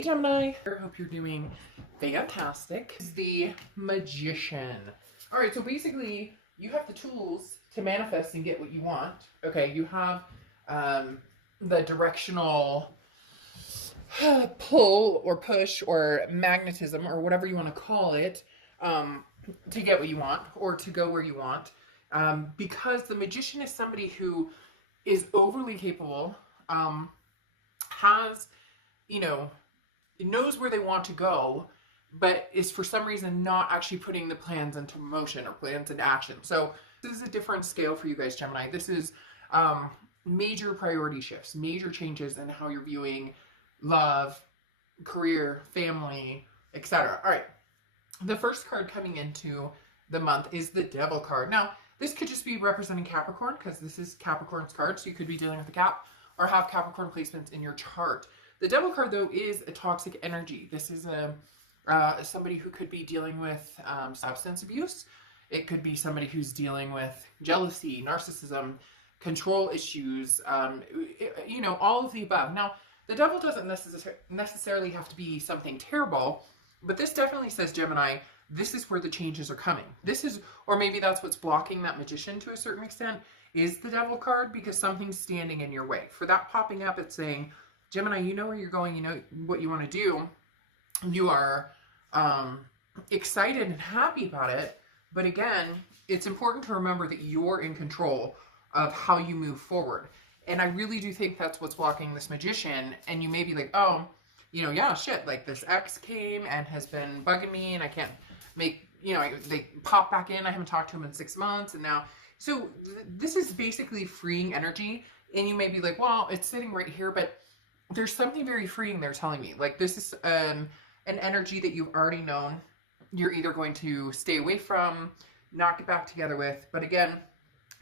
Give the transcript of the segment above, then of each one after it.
Gemini, I hope you're doing fantastic. Is the Magician. All right, so basically you have the tools to manifest and get what you want. Okay, you have the directional pull or push or magnetism or whatever you want to call it, to get what you want or to go where you want. Because the Magician is somebody who is overly capable, has, you know, knows where they want to go, but is for some reason not actually putting the plans into motion or plans into action. So this is a different scale for you guys, Gemini. This is major priority shifts, major changes in how you're viewing love, career, family, etc. All right. The first card coming into the month is the Devil card. Now, this could just be representing Capricorn because this is Capricorn's card, so you could be dealing with a Cap or have Capricorn placements in your chart. The Devil card, though, is a toxic energy. This is somebody who could be dealing with substance abuse. It could be somebody who's dealing with jealousy, narcissism, control issues, all of the above. Now, the Devil doesn't necessarily have to be something terrible, but this definitely says, Gemini, this is where the changes are coming. This is, or maybe that's what's blocking that Magician to a certain extent, is the Devil card, because something's standing in your way. For that popping up, it's saying, Gemini, you know where you're going, you know what you want to do. You are excited and happy about it. But again, it's important to remember that you're in control of how you move forward. And I really do think that's what's blocking this Magician. And you may be like, oh, yeah, shit, like this ex came and has been bugging me and I can't make, they pop back in. I haven't talked to him in 6 months. And now, so this is basically freeing energy. And you may be like, well, it's sitting right here, but there's something very freeing they're telling me. Like, this is an energy that you've already known you're either going to stay away from, not get back together with. But again,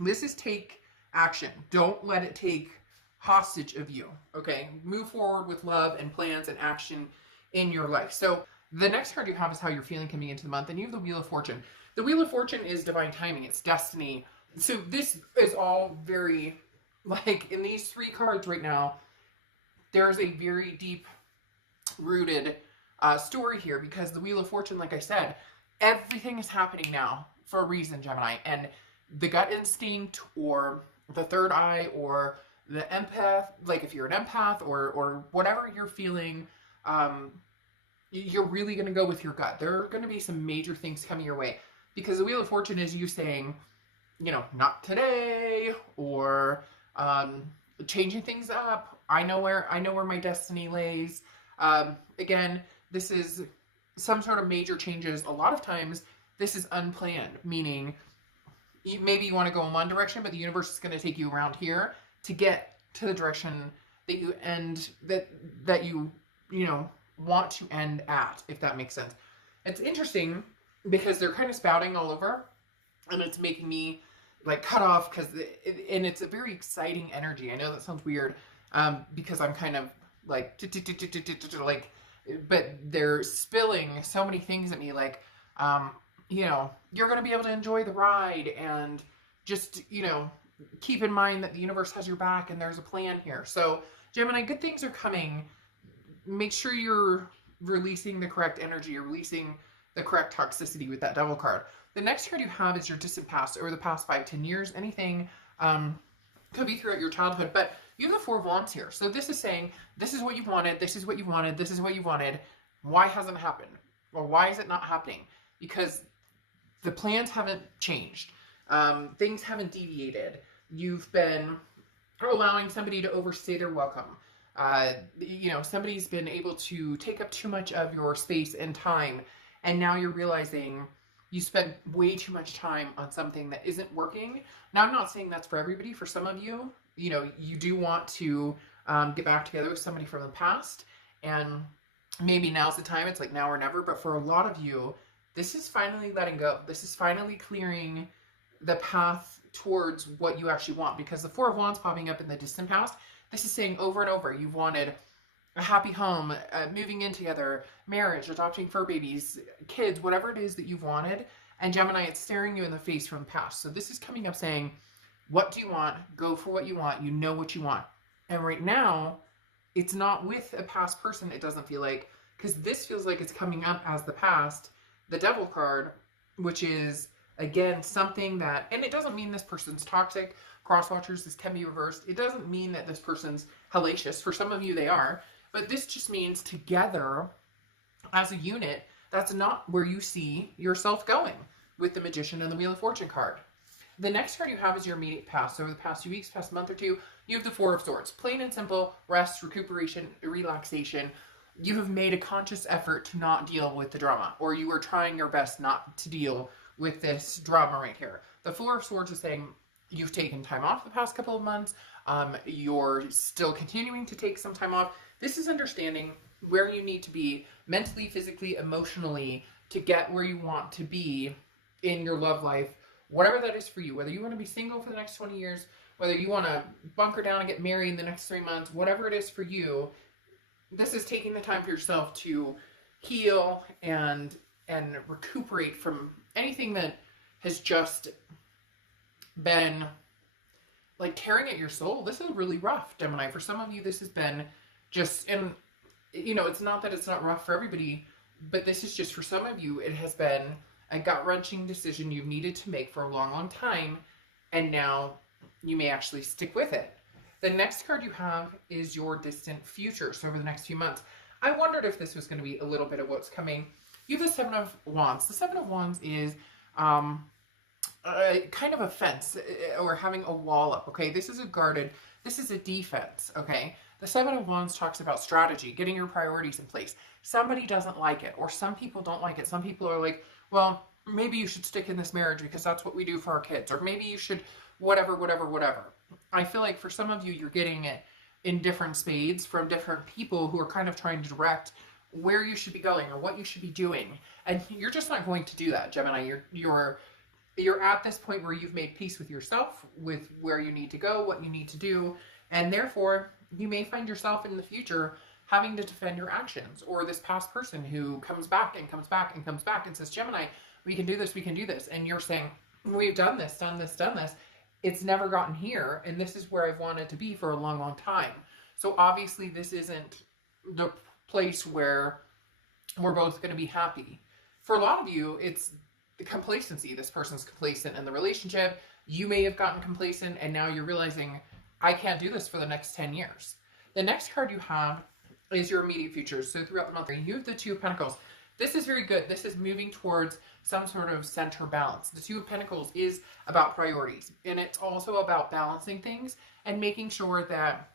this is take action. Don't let it take hostage of you, okay? Move forward with love and plans and action in your life. So the next card you have is how you're feeling coming into the month, and you have the Wheel of Fortune. The Wheel of Fortune is divine timing. It's destiny. So this is all very, like, in these 3 cards right now, there's a very deep-rooted story here, because the Wheel of Fortune, like I said, everything is happening now for a reason, Gemini. And the gut instinct or the third eye or the empath, like if you're an empath or whatever you're feeling, you're really going to go with your gut. There are going to be some major things coming your way, because the Wheel of Fortune is you saying, not today, or changing things up. I know where my destiny lays. Again, this is some sort of major changes. A lot of times this is unplanned, meaning maybe you want to go in one direction, but the universe is going to take you around here to get to the direction that you want to end at, if that makes sense. It's interesting because they're kind of spouting all over, and it's making me like cut off, and it's a very exciting energy. I know that sounds weird, because I'm kind of like but they're spilling so many things at me, like you're going to be able to enjoy the ride, and just keep in mind that the universe has your back and there's a plan here. So Gemini, good things are coming. Make sure you're releasing the correct energy, you're releasing the correct toxicity with that Devil card. The next card you have is your distant past, or the past 5-10 years. Anything could be throughout your childhood, but you have the 4 of Wands here. So this is saying, this is what you wanted, this is what you wanted, this is what you wanted. Why hasn't it happened? Or why is it not happening? Because the plans haven't changed. Things haven't deviated. You've been allowing somebody to overstay their welcome. Somebody's been able to take up too much of your space and time, and now you're realizing you spent way too much time on something that isn't working. Now, I'm not saying that's for everybody. For some of you, you do want to get back together with somebody from the past, and maybe now's the time. It's like now or never. But for a lot of you, this is finally letting go. This is finally clearing the path towards what you actually want, because the 4 of Wands popping up in the distant past, this is saying over and over, you've wanted a happy home, moving in together, marriage, adopting fur babies, kids, whatever it is that you've wanted. And Gemini, it's staring you in the face from the past. So this is coming up saying, what do you want? Go for what you want. You know what you want. And right now, it's not with a past person, it doesn't feel like, because this feels like it's coming up as the past, the Devil card, which is, again, something that, and it doesn't mean this person's toxic. Cross watchers, this can be reversed. It doesn't mean that this person's hellacious. For some of you, they are. But this just means together, as a unit, that's not where you see yourself going with the Magician and the Wheel of Fortune card. The next card you have is your immediate past. So over the past few weeks, past month or two, you have the Four of Swords. Plain and simple, rest, recuperation, relaxation. You have made a conscious effort to not deal with the drama, or you are trying your best not to deal with this drama right here. The Four of Swords is saying you've taken time off the past couple of months. You're still continuing to take some time off. This is understanding where you need to be mentally, physically, emotionally to get where you want to be in your love life, whatever that is for you, whether you want to be single for the next 20 years, whether you want to bunker down and get married in the next 3 months, whatever it is for you, this is taking the time for yourself to heal and recuperate from anything that has just been like tearing at your soul. This is really rough, Gemini. For some of you, this has been just, and you know, it's not that it's not rough for everybody, but this is just for some of you, it has been a gut-wrenching decision you've needed to make for a long, long time, and now you may actually stick with it. The next card you have is your distant future. So over the next few months, I wondered if this was going to be a little bit of what's coming. You have the Seven of Wands. The Seven of Wands is kind of a fence or having a wall up, okay? This is a guarded, this is a defense, okay? The Seven of Wands talks about strategy, getting your priorities in place. Somebody doesn't like it, or some people don't like it. Some people are like, well, maybe you should stick in this marriage because that's what we do for our kids, or maybe you should whatever, whatever, whatever. I feel like for some of you, you're getting it in different spades from different people who are kind of trying to direct where you should be going or what you should be doing. And you're just not going to do that, Gemini. You're at this point where you've made peace with yourself, with where you need to go, what you need to do, and therefore you may find yourself in the future having to defend your actions, or this past person who comes back and comes back and comes back and says, Gemini, we can do this, we can do this. And you're saying, we've done this, done this, done this. It's never gotten here, and this is where I've wanted to be for a long, long time. So obviously this isn't the place where we're both going to be happy. For a lot of you, it's the complacency. This person's complacent in the relationship. You may have gotten complacent, and now you're realizing, I can't do this for the next 10 years. The next card you have is your immediate future. So throughout the month, you have the Two of Pentacles. This is very good. This is moving towards some sort of center balance. The Two of Pentacles is about priorities, and it's also about balancing things and making sure that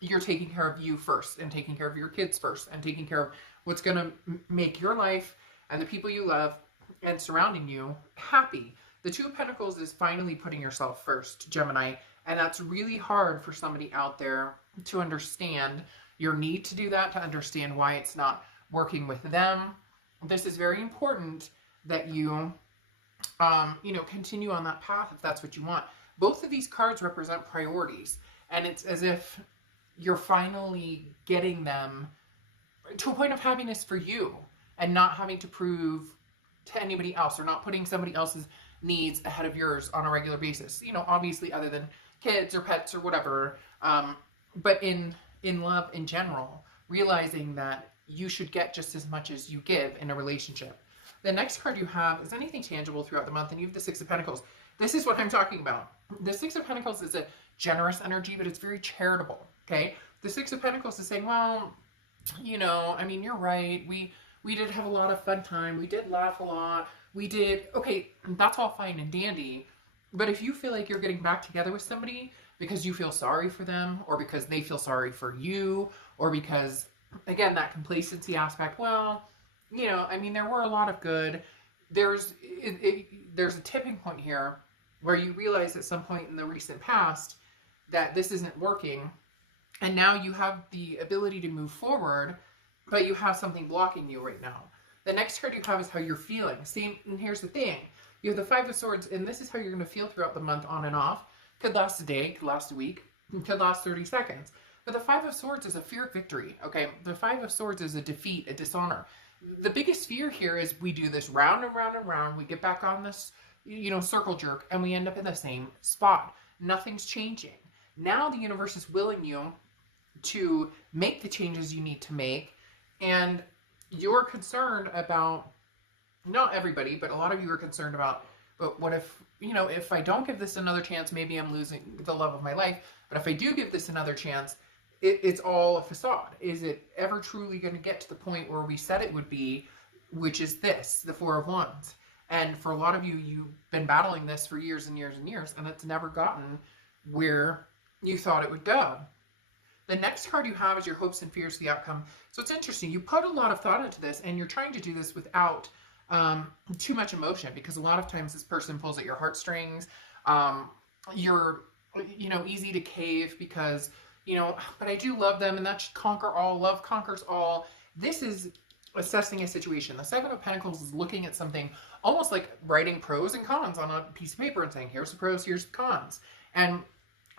you're taking care of you first, and taking care of your kids first, and taking care of what's going to make your life and the people you love and surrounding you happy. The Two of Pentacles is finally putting yourself first, Gemini, and that's really hard for somebody out there to understand your need to do that, to understand why it's not working with them. This is very important that you, continue on that path if that's what you want. Both of these cards represent priorities, and it's as if you're finally getting them to a point of happiness for you and not having to prove to anybody else, or not putting somebody else's needs ahead of yours on a regular basis. You know, obviously other than kids or pets or whatever, but in love in general, realizing that you should get just as much as you give in a relationship. The next card you have is anything tangible throughout the month, and you have the Six of Pentacles. This is what I'm talking about. The Six of Pentacles is a generous energy, but it's very charitable, okay? The Six of Pentacles is saying, well, you're right. We did have a lot of fun time. We did laugh a lot. Okay, that's all fine and dandy. But if you feel like you're getting back together with somebody because you feel sorry for them, or because they feel sorry for you, or because, again, that complacency aspect, there were a lot of good. There's a tipping point here where you realize at some point in the recent past that this isn't working, and now you have the ability to move forward, but you have something blocking you right now. The next card you have is how you're feeling. See, and here's the thing. You have the Five of Swords, and this is how you're going to feel throughout the month, on and off. Could last a day, could last a week, could last 30 seconds. But the Five of Swords is a fear of victory, okay? The Five of Swords is a defeat, a dishonor. The biggest fear here is we do this round and round and round. We get back on this, circle jerk, and we end up in the same spot. Nothing's changing. Now the universe is willing you to make the changes you need to make. And you're concerned about, not everybody, but a lot of you are concerned about, but what if, if I don't give this another chance, maybe I'm losing the love of my life. But if I do give this another chance, it's all a facade. Is it ever truly going to get to the point where we said it would be, which is this, the Four of Wands? And for a lot of you, you've been battling this for years and years and years, and it's never gotten where you thought it would go. The next card you have is your hopes and fears, the outcome. So it's interesting. You put a lot of thought into this, and you're trying to do this without too much emotion, because a lot of times this person pulls at your heartstrings. You're, easy to cave because, but I do love them, and that should conquer all. Love conquers all. This is assessing a situation. The Seven of Pentacles is looking at something almost like writing pros and cons on a piece of paper and saying, here's the pros, here's the cons. And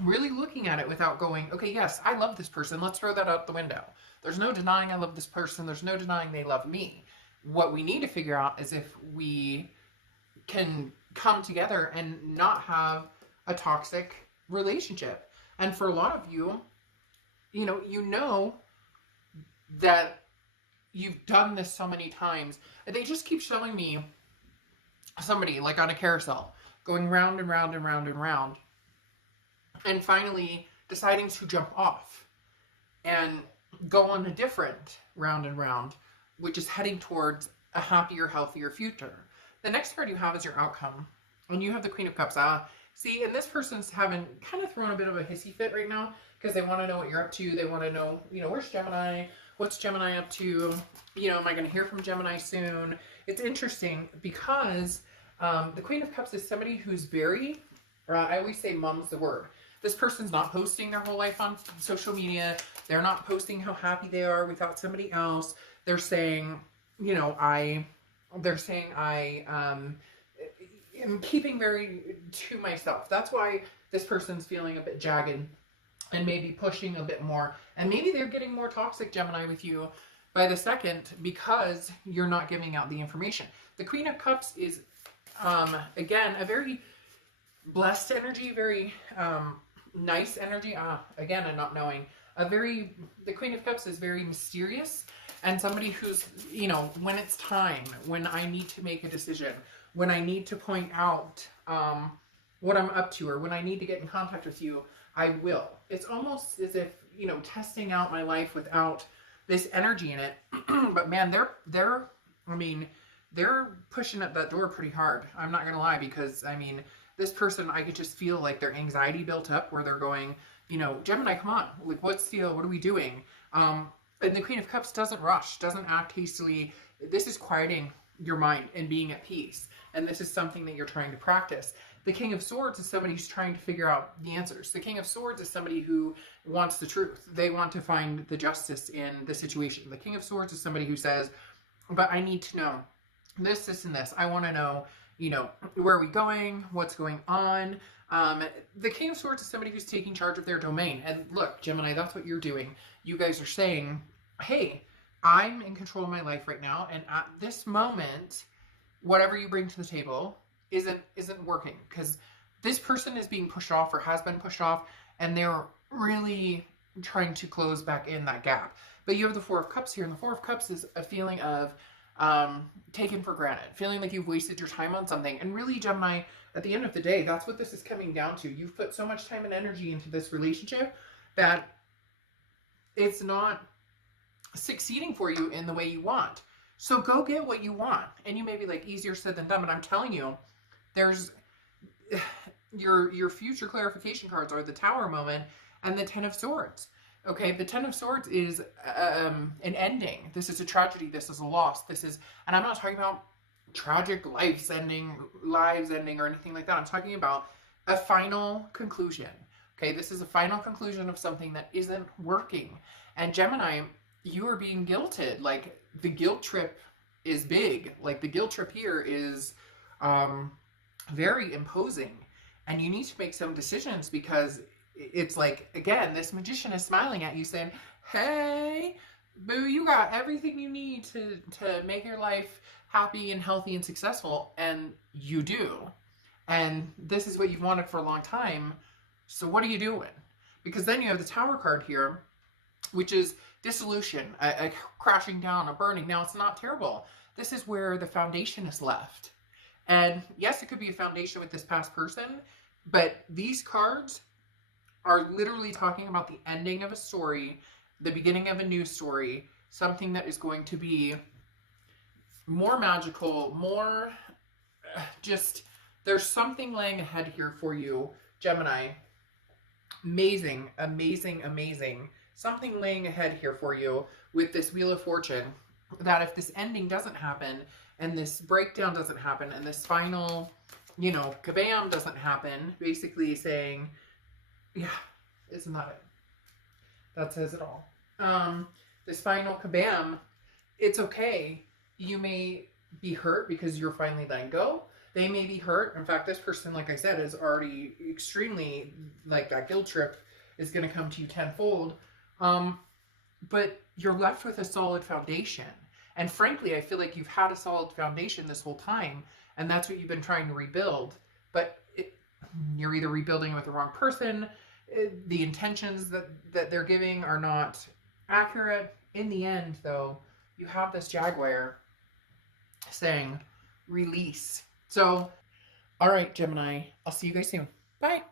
really looking at it without going, okay, yes, I love this person. Let's throw that out the window. There's no denying I love this person. There's no denying they love me. What we need to figure out is if we can come together and not have a toxic relationship. And for a lot of you, you know that you've done this so many times. They just keep showing me somebody like on a carousel going round and round and round and round, and finally deciding to jump off and go on a different round and round, which is heading towards a happier, healthier future. The next card you have is your outcome, and you have the Queen of Cups. See, and this person's having kind of thrown a bit of a hissy fit right now because they want to know what you're up to. They want to know, where's Gemini? What's Gemini up to? Am I going to hear from Gemini soon? It's interesting because the Queen of Cups is somebody who's very, I always say mum's the word. This person's not posting their whole life on social media. They're not posting how happy they are without somebody else. They're saying, I am keeping very to myself. That's why this person's feeling a bit jagged and maybe pushing a bit more. And maybe they're getting more toxic, Gemini, with you by the second because you're not giving out the information. The Queen of Cups is, again, a very blessed energy, very nice energy. Again, I'm not knowing. The Queen of Cups is very mysterious and somebody who's, when it's time, when I need to make a decision, when I need to point out what I'm up to, or when I need to get in contact with you, I will. It's almost as if, testing out my life without this energy in it. But man, they're pushing at that door pretty hard. I'm not going to lie, because this person, I could just feel like their anxiety built up where they're going, Gemini, come on, like what are we doing? And the Queen of Cups doesn't rush, doesn't act hastily. This is quieting your mind and being at peace. And this is something that you're trying to practice. The King of Swords is somebody who's trying to figure out the answers. The King of Swords is somebody who wants the truth. They want to find the justice in the situation. The King of Swords is somebody who says, but I need to know this, this, and this. I want to know, where are we going? What's going on? The King of Swords is somebody who's taking charge of their domain. And look, Gemini, that's what you're doing. You guys are saying, hey, I'm in control of my life right now. And at this moment, whatever you bring to the table isn't working, because this person is being pushed off or has been pushed off, and they're really trying to close back in that gap. But you have the Four of Cups here, and the Four of Cups is a feeling of taken for granted, feeling like you've wasted your time on something. And really, Gemini, at the end of the day, that's what this is coming down to. You've put so much time and energy into this relationship that it's not succeeding for you in the way you want. So go get what you want. And you may be like, easier said than done, but I'm telling you, there's your future clarification cards are the Tower moment and the Ten of Swords. Okay, the Ten of Swords is an ending. This is a tragedy. This is a loss. And I'm not talking about tragic lives ending, or anything like that. I'm talking about a final conclusion. Okay, this is a final conclusion of something that isn't working. And Gemini, you are being guilted. Like, the guilt trip is big. Like, the guilt trip here is very imposing. And you need to make some decisions, because it's like, again, this magician is smiling at you saying, hey, boo, you got everything you need to make your life happy and healthy and successful. And you do. And this is what you've wanted for a long time. So what are you doing? Because then you have the Tower card here. which is dissolution, a crashing down, a burning. Now, it's not terrible. This is where the foundation is left. And yes, it could be a foundation with this past person, but these cards are literally talking about the ending of a story, the beginning of a new story, something that is going to be more magical, more just, there's something laying ahead here for you, Gemini. Amazing, amazing, amazing. Something laying ahead here for you with this Wheel of Fortune, that if this ending doesn't happen and this breakdown doesn't happen and this final, you know, kabam doesn't happen, basically saying, yeah, isn't that it? That says it all. This final kabam, it's okay. You may be hurt because you're finally letting go. They may be hurt. In fact, this person, like I said, is already extremely, like, that guilt trip is going to come to you tenfold. But you're left with a solid foundation. And frankly, I feel like you've had a solid foundation this whole time, and that's what you've been trying to rebuild. But you're either rebuilding with the wrong person, the intentions that they're giving are not accurate. In the end, though, you have this Jaguar saying, release. So, all right, Gemini, I'll see you guys soon. Bye.